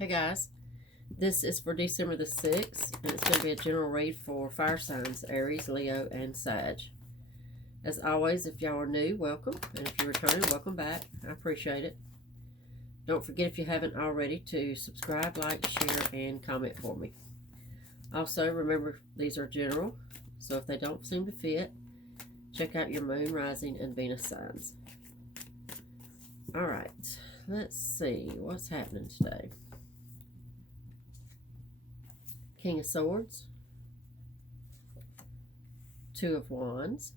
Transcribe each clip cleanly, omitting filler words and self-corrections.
Hey guys, this is for December the 6th, and it's going to be a general read for fire signs, Aries, Leo, and Sag. As always, if y'all are new, welcome, and if you're returning, welcome back. I appreciate it. Don't forget, if you haven't already, to subscribe, like, share, and comment for me. Also, remember, these are general, so if they don't seem to fit, check out your moon, rising, and Venus signs. Alright, let's see what's happening today. King of Swords, Two of Wands,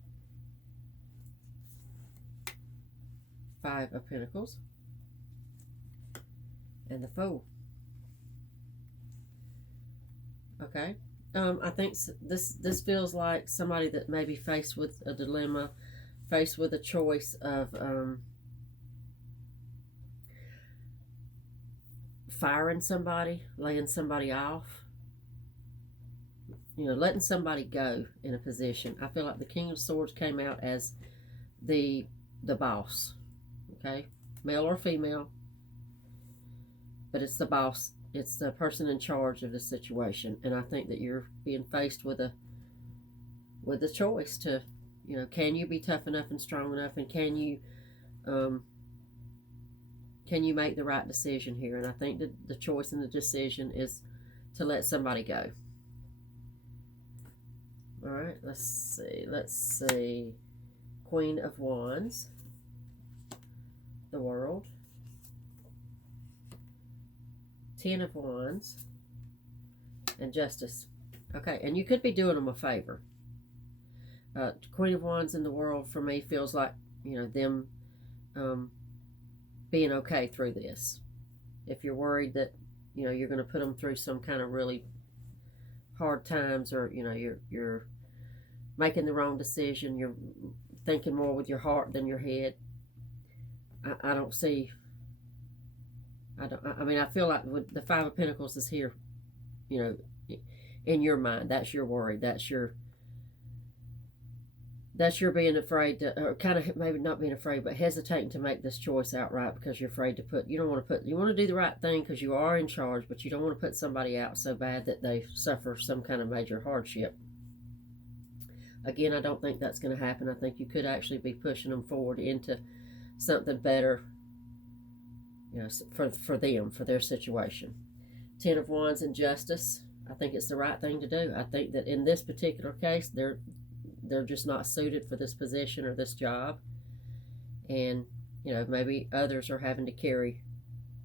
Five of Pentacles, and the Fool. Okay, I think this feels like somebody that may be faced with a dilemma, faced with a choice of firing somebody, laying somebody off. You know, letting somebody go in a position. I feel like the King of Swords came out as the boss, okay? Male or female, but it's the boss. It's the person in charge of the situation. And I think that you're being faced with a choice to, you know, can you be tough enough and strong enough, and can you make the right decision here? And I think that the choice and the decision is to let somebody go. All right, let's see. Queen of Wands, the World, Ten of Wands, and Justice. Okay, and you could be doing them a favor. Queen of Wands in the World, for me, feels like, you know, them being okay through this. If you're worried that, you know, you're going to put them through some kind of really hard times, or, you know, you're making the wrong decision, you're thinking more with your heart than your head, I don't see, I mean, I feel like with the Five of Pentacles is here, you know, in your mind, that's your worry, that's your being afraid to, or kind of maybe not being afraid, but hesitating to make this choice outright because you're afraid to you want to do the right thing because you are in charge, but you don't want to put somebody out so bad that they suffer some kind of major hardship. Again, I don't think that's going to happen. I think you could actually be pushing them forward into something better, you know, for them, for their situation. Ten of Wands and Justice. I think it's the right thing to do. I think that in this particular case, they're just not suited for this position or this job. And, you know, maybe others are having to carry,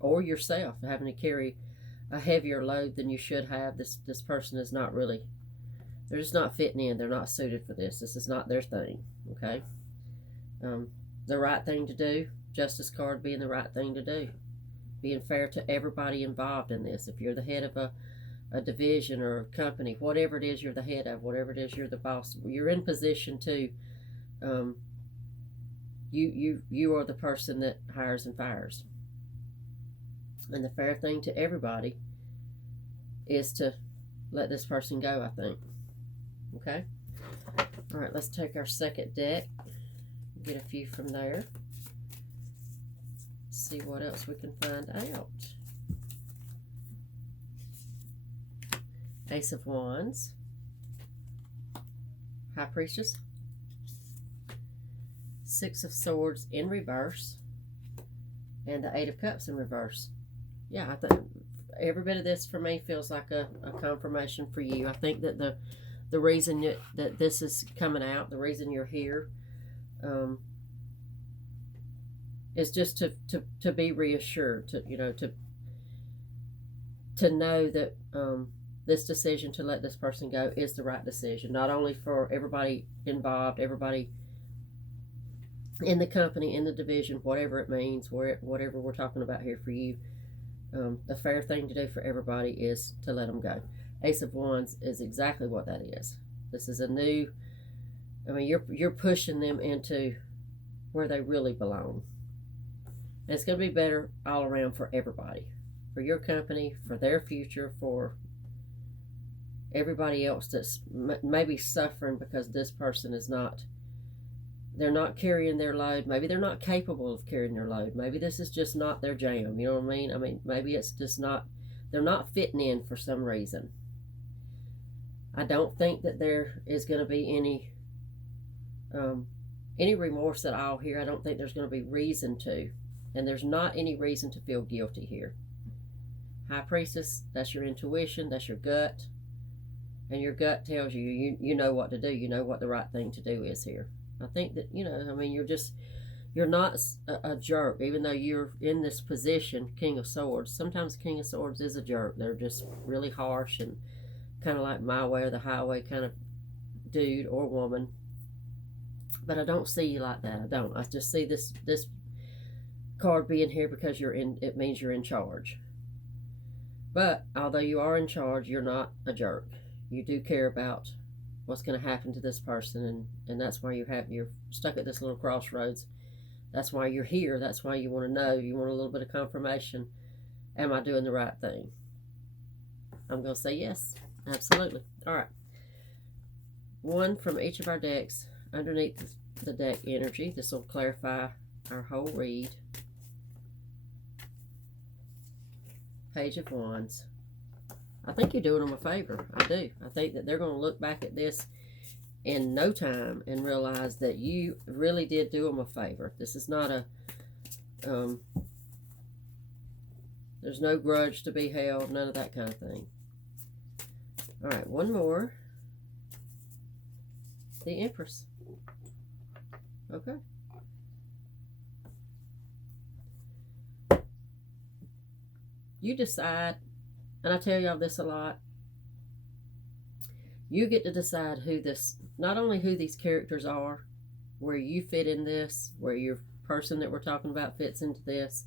or yourself having to carry a heavier load than you should have. This person is not really, they're just not fitting in. They're not suited for this. This is not their thing, okay? The right thing to do, Justice card being the right thing to do. Being fair to everybody involved in this. If you're the head of a division or a company, whatever it is you're the head of, whatever it is you're the boss, you're in position to, you are the person that hires and fires. And the fair thing to everybody is to let this person go, I think. Okay? All right, let's take our second deck, get a few from there, see what else we can find out. Ace of Wands, High Priestess, Six of Swords in reverse, and the Eight of Cups in reverse. Yeah, I think every bit of this for me feels like a confirmation for you. I think that the reason that this is coming out, the reason you're here, is just to be reassured, to, you know, to know that this decision to let this person go is the right decision, not only for everybody involved, everybody in the company, in the division, whatever it means, whatever we're talking about here for you. The fair thing to do for everybody is to let them go. Ace of Wands is exactly what that is. This is a new, I mean, you're pushing them into where they really belong. And it's going to be better all around for everybody. For your company, for their future, for everybody else that's maybe suffering because this person is not, they're not carrying their load. Maybe they're not capable of carrying their load. Maybe this is just not their jam. You know what I mean? I mean, maybe it's just not they're not fitting in for some reason. I don't think that there is going to be any remorse at all here. I don't think there's going to be reason to, and there's not any reason to feel guilty here. High Priestess, that's your intuition, that's your gut, and your gut tells you, you know what to do. You know what the right thing to do is here. I think that, I mean, you're not a jerk, even though you're in this position, King of Swords. Sometimes King of Swords is a jerk. They're just really harsh and kind of like my way or the highway kind of dude or woman. But I don't see you like that. I don't. I just see this card being here because it means you're in charge. But although you are in charge, you're not a jerk. You do care about what's going to happen to this person, and that's why you're stuck at this little crossroads. That's why you're here. That's why you want to know. You want a little bit of confirmation. Am I doing the right thing? I'm going to say yes. Absolutely. All right. One from each of our decks underneath the deck energy. This will clarify our whole read. Page of Wands. I think you're doing them a favor. I do. I think that they're going to look back at this in no time and realize that you really did do them a favor. This is not a, there's no grudge to be held, none of that kind of thing. All right, one more. The Empress. Okay. You decide, and I tell y'all this a lot, you get to decide not only who these characters are, where you fit in this, where your person that we're talking about fits into this,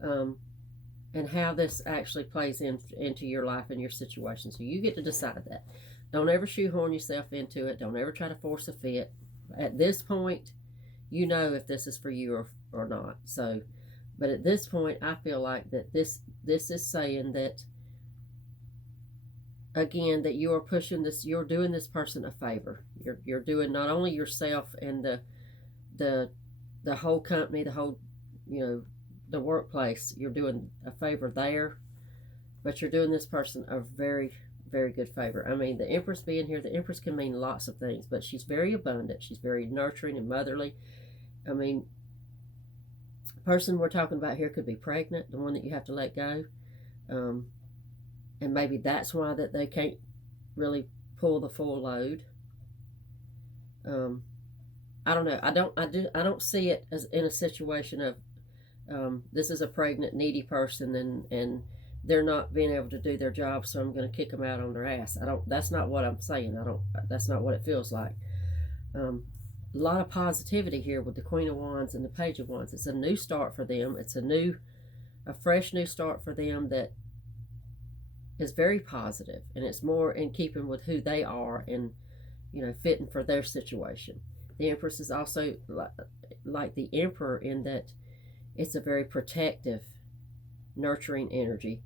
and how this actually plays into your life and your situation. So you get to decide that. Don't ever shoehorn yourself into it. Don't ever try to force a fit. At this point, you know if this is for you or not. So, but at this point, I feel like that this is saying that, again, that you are pushing this, you're doing this person a favor. You're doing not only yourself and the whole company, the whole, the workplace, you're doing a favor there, but you're doing this person a very, very good favor. I mean, the Empress being here, the Empress can mean lots of things, but she's very abundant. She's very nurturing and motherly. I mean, the person we're talking about here could be pregnant, the one that you have to let go. And maybe that's why that they can't really pull the full load. I don't know. I don't see it as in a situation of this is a pregnant, needy person, and they're not being able to do their job, so I'm going to kick them out on their ass. That's not what I'm saying. That's not what it feels like. A lot of positivity here with the Queen of Wands and the Page of Wands. It's a new start for them. It's a fresh new start for them that is very positive, and it's more in keeping with who they are and, fitting for their situation. The Empress is also like the Emperor in that it's a very protective, nurturing energy.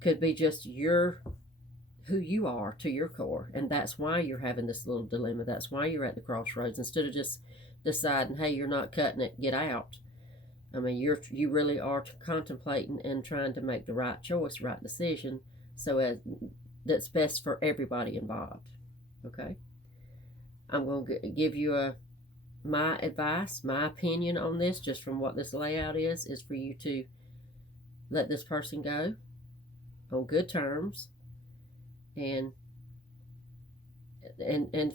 Could be just who you are to your core, and that's why you're having this little dilemma. That's why you're at the crossroads. Instead of just deciding, hey, you're not cutting it, get out. I mean, you really are contemplating and trying to make the right choice, right decision, so that's best for everybody involved. Okay, I'm going to give you my advice, my opinion on this, just from what this layout is for you to let this person go on good terms, and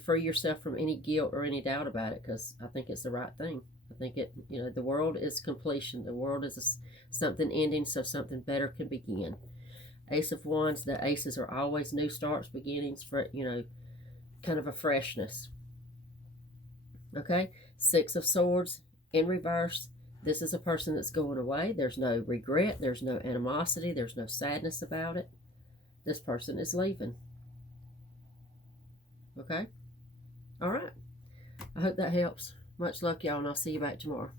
free yourself from any guilt or any doubt about it, because I think it's the right thing. I think the world is completion. The world is something ending, so something better can begin. Ace of Wands, the aces are always new starts, beginnings, for, kind of a freshness. Okay, Six of Swords in reverse. This is a person that's going away. There's no regret. There's no animosity. There's no sadness about it. This person is leaving. Okay? All right. I hope that helps. Much luck, y'all, and I'll see you back tomorrow.